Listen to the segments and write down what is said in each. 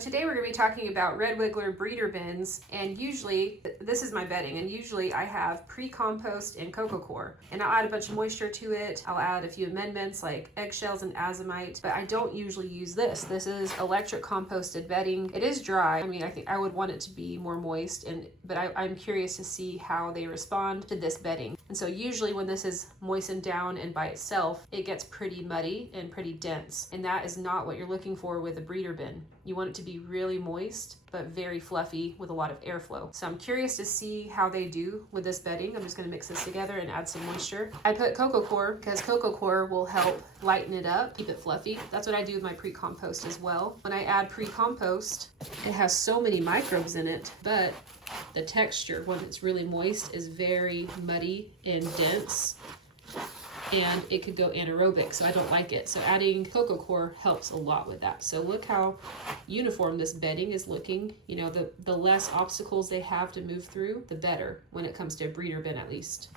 Today we're going to be talking about red wiggler breeder bins, and usually this is my bedding, and usually I have pre-compost and coco coir, and I'll add a bunch of moisture to it. I'll add a few amendments like eggshells and azomite, but I don't usually use this. This is electric composted bedding. It is dry. I mean, I think I would want it to be more moist, but I'm curious to see how they respond to this bedding. And so usually when this is moistened down and by itself, it gets pretty muddy and pretty dense, and that is not what you're looking for with a breeder bin. You want it to be really moist, but very fluffy with a lot of airflow. So I'm curious to see how they do with this bedding. I'm just gonna mix this together and add some moisture. I put coco coir because coco coir will help lighten it up, keep it fluffy. That's what I do with my pre-compost as well. When I add pre-compost, it has so many microbes in it, but the texture, when it's really moist, is very muddy and dense, and it could go anaerobic, so I don't like it. So adding coco coir helps a lot with that. So look how uniform this bedding is looking. You know, the less obstacles they have to move through, the better when it comes to a breeder bin at least.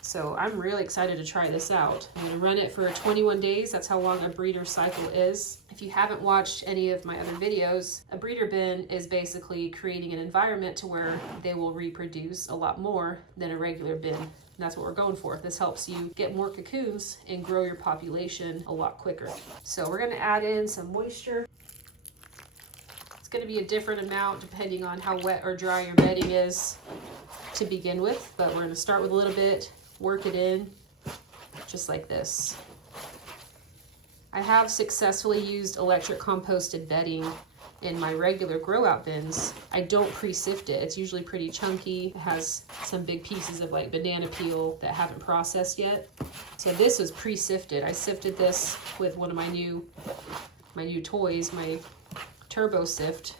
So I'm really excited to try this out. I'm gonna run it for 21 days. That's how long a breeder cycle is. If you haven't watched any of my other videos, a breeder bin is basically creating an environment to where they will reproduce a lot more than a regular bin. And that's what we're going for. This helps you get more cocoons and grow your population a lot quicker. So we're gonna add in some moisture. It's gonna be a different amount depending on how wet or dry your bedding is to begin with, but we're gonna start with a little bit, work it in, just like this. I have successfully used electric composted bedding in my regular grow out bins. I don't pre-sift it. It's usually pretty chunky. It has some big pieces of like banana peel that haven't processed yet. So this was pre-sifted. I sifted this with one of my new toys, my turbo sift.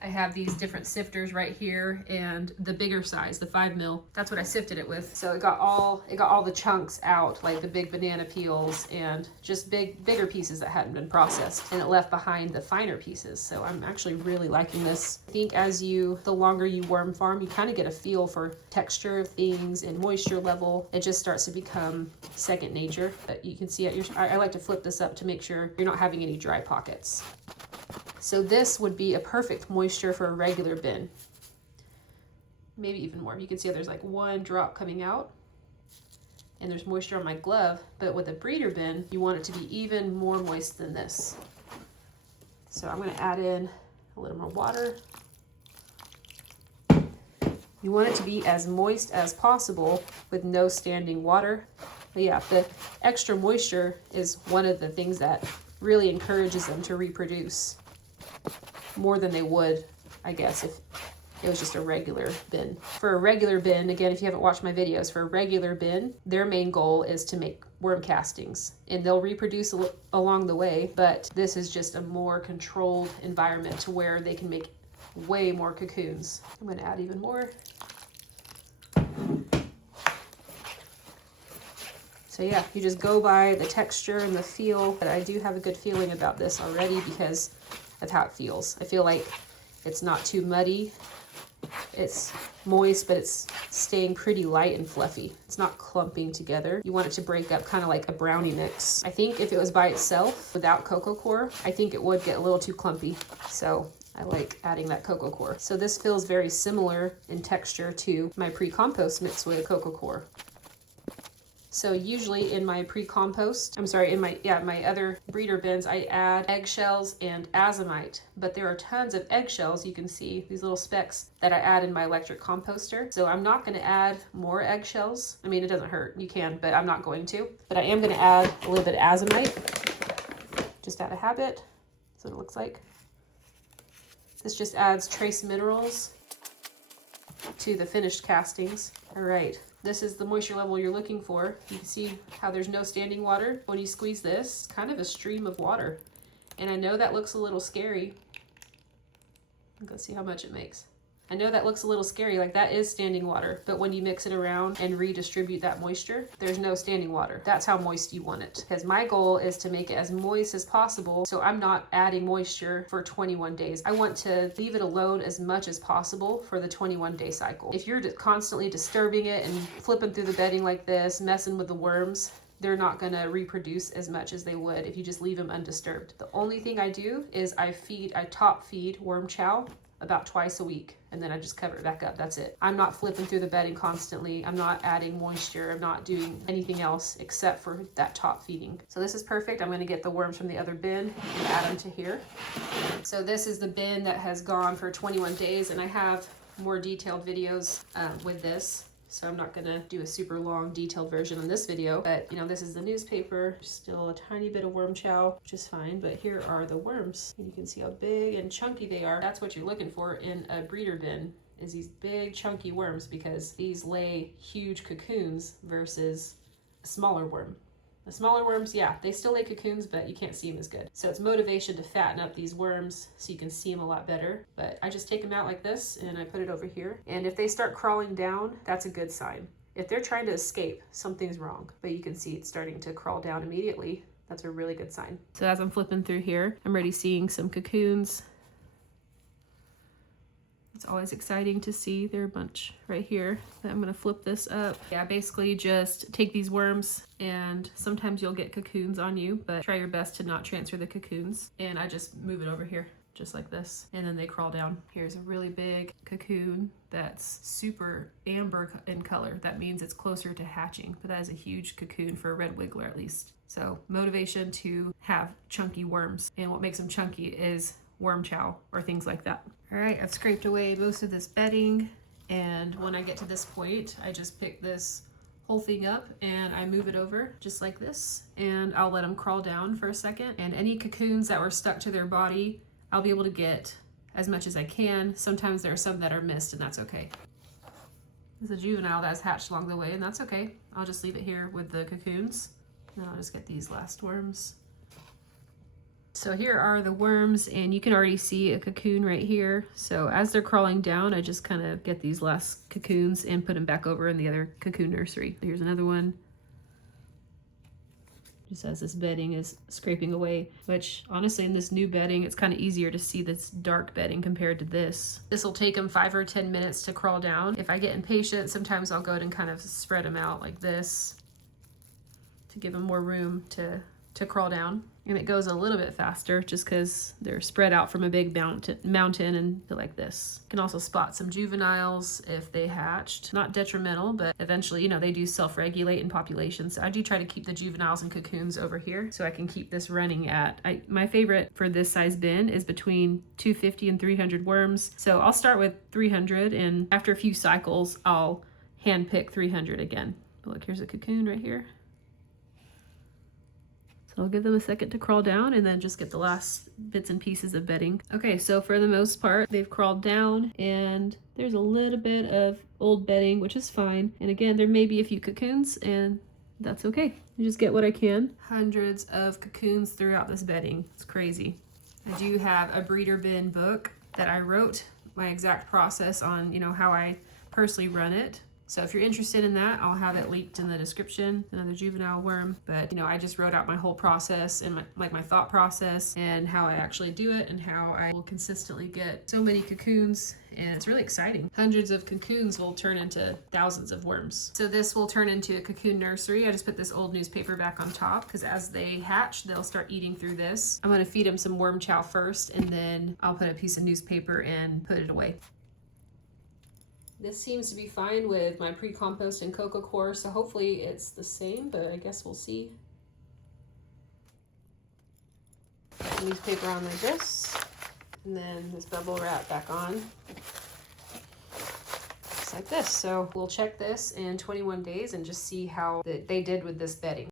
I have these different sifters right here, and the bigger size, the 5 mil. That's what I sifted it with. So it got all the chunks out, like the big banana peels and just bigger pieces that hadn't been processed, and it left behind the finer pieces. So I'm actually really liking this. I think the longer you worm farm, you kind of get a feel for texture of things and moisture level. It just starts to become second nature. But you can see I like to flip this up to make sure you're not having any dry pockets. So this would be a perfect moisture for a regular bin. Maybe even more. You can see there's like 1 drop coming out, and there's moisture on my glove, but with a breeder bin, you want it to be even more moist than this. So I'm gonna add in a little more water. You want it to be as moist as possible with no standing water. But yeah, the extra moisture is one of the things that really encourages them to reproduce more than they would, I guess, if it was just a regular bin. For a regular bin, again, if you haven't watched my videos, for a regular bin, their main goal is to make worm castings, and they'll reproduce along the way, but this is just a more controlled environment to where they can make way more cocoons. I'm going to add even more. So yeah, you just go by the texture and the feel, but I do have a good feeling about this already because of how it feels. I feel like it's not too muddy. It's moist, but it's staying pretty light and fluffy. It's not clumping together. You want it to break up kind of like a brownie mix. I think if it was by itself without coco coir, I think it would get a little too clumpy. So I like adding that coco coir. So this feels very similar in texture to my pre-compost mixed with coco coir. So usually in my pre-compost, in my other breeder bins, I add eggshells and azomite, but there are tons of eggshells. You can see these little specks that I add in my electric composter. So I'm not gonna add more eggshells. I mean, it doesn't hurt, you can, but I'm not going to. But I am gonna add a little bit of azomite, just out of habit. That's what it looks like. This just adds trace minerals to the finished castings. All right. This is the moisture level you're looking for. You can see how there's no standing water. When you squeeze this, it's kind of a stream of water. And I know that looks a little scary. Let's see how much it makes. I know that looks a little scary, like that is standing water, but when you mix it around and redistribute that moisture, there's no standing water. That's how moist you want it. Because my goal is to make it as moist as possible, so I'm not adding moisture for 21 days. I want to leave it alone as much as possible for the 21-day cycle. If you're constantly disturbing it and flipping through the bedding like this, messing with the worms, they're not gonna reproduce as much as they would if you just leave them undisturbed. The only thing I do is I top feed worm chow about twice a week, and then I just cover it back up. That's it. I'm not flipping through the bedding constantly. I'm not adding moisture. I'm not doing anything else except for that top feeding. So this is perfect. I'm gonna get the worms from the other bin and add them to here. So this is the bin that has gone for 21 days, and I have more detailed videos with this. So I'm not gonna do a super long detailed version on this video, but this is the newspaper. Still a tiny bit of worm chow, which is fine, but here are the worms. And you can see how big and chunky they are. That's what you're looking for in a breeder bin, is these big chunky worms, because these lay huge cocoons versus a smaller worm. The smaller worms, yeah, they still lay cocoons, but you can't see them as good. So it's motivation to fatten up these worms so you can see them a lot better. But I just take them out like this and I put it over here. And if they start crawling down, that's a good sign. If they're trying to escape, something's wrong. But you can see it's starting to crawl down immediately. That's a really good sign. So as I'm flipping through here, I'm already seeing some cocoons. It's always exciting to see. There are a bunch right here. I'm gonna flip this up. Yeah, basically just take these worms, and sometimes you'll get cocoons on you, but try your best to not transfer the cocoons. And I just move it over here, just like this. And then they crawl down. Here's a really big cocoon that's super amber in color. That means it's closer to hatching, but that is a huge cocoon for a red wiggler at least. So motivation to have chunky worms. And what makes them chunky is worm chow or things like that. All right, I've scraped away most of this bedding, and when I get to this point, I just pick this whole thing up and I move it over just like this, and I'll let them crawl down for a second. And any cocoons that were stuck to their body, I'll be able to get as much as I can. Sometimes there are some that are missed, and that's okay. There's a juvenile that's hatched along the way, and that's okay. I'll just leave it here with the cocoons, and I'll just get these last worms. So here are the worms, and you can already see a cocoon right here. So as they're crawling down, I just kind of get these last cocoons and put them back over in the other cocoon nursery. Here's another one. Just as this bedding is scraping away, which honestly in this new bedding, it's kind of easier to see this dark bedding compared to this. This will take them 5 or 10 minutes to crawl down. If I get impatient, sometimes I'll go ahead and kind of spread them out like this to give them more room to crawl down. And it goes a little bit faster just because they're spread out from a big mountain and like this. You can also spot some juveniles if they hatched. Not detrimental, but eventually, they do self-regulate in populations. So I do try to keep the juveniles and cocoons over here so I can keep this running at, my favorite for this size bin is between 250 and 300 worms. So I'll start with 300, and after a few cycles, I'll hand pick 300 again. But look, here's a cocoon right here. I'll give them a second to crawl down and then just get the last bits and pieces of bedding. Okay, so for the most part, they've crawled down, and there's a little bit of old bedding, which is fine. And again, there may be a few cocoons, and that's okay. I just get what I can. Hundreds of cocoons throughout this bedding. It's crazy. I do have a breeder bin book that I wrote my exact process on, how I personally run it. So if you're interested in that, I'll have it linked in the description. Another juvenile worm, but I just wrote out my whole process and my thought process and how I actually do it and how I will consistently get so many cocoons, and it's really exciting. Hundreds of cocoons will turn into thousands of worms. So this will turn into a cocoon nursery. I just put this old newspaper back on top because as they hatch, they'll start eating through this. I'm gonna feed them some worm chow first, and then I'll put a piece of newspaper and put it away. This seems to be fine with my pre-compost and coco coir, so hopefully it's the same, but I guess we'll see. Newspaper on like this, and then this bubble wrap back on. Just like this. So we'll check this in 21 days and just see how they did with this bedding.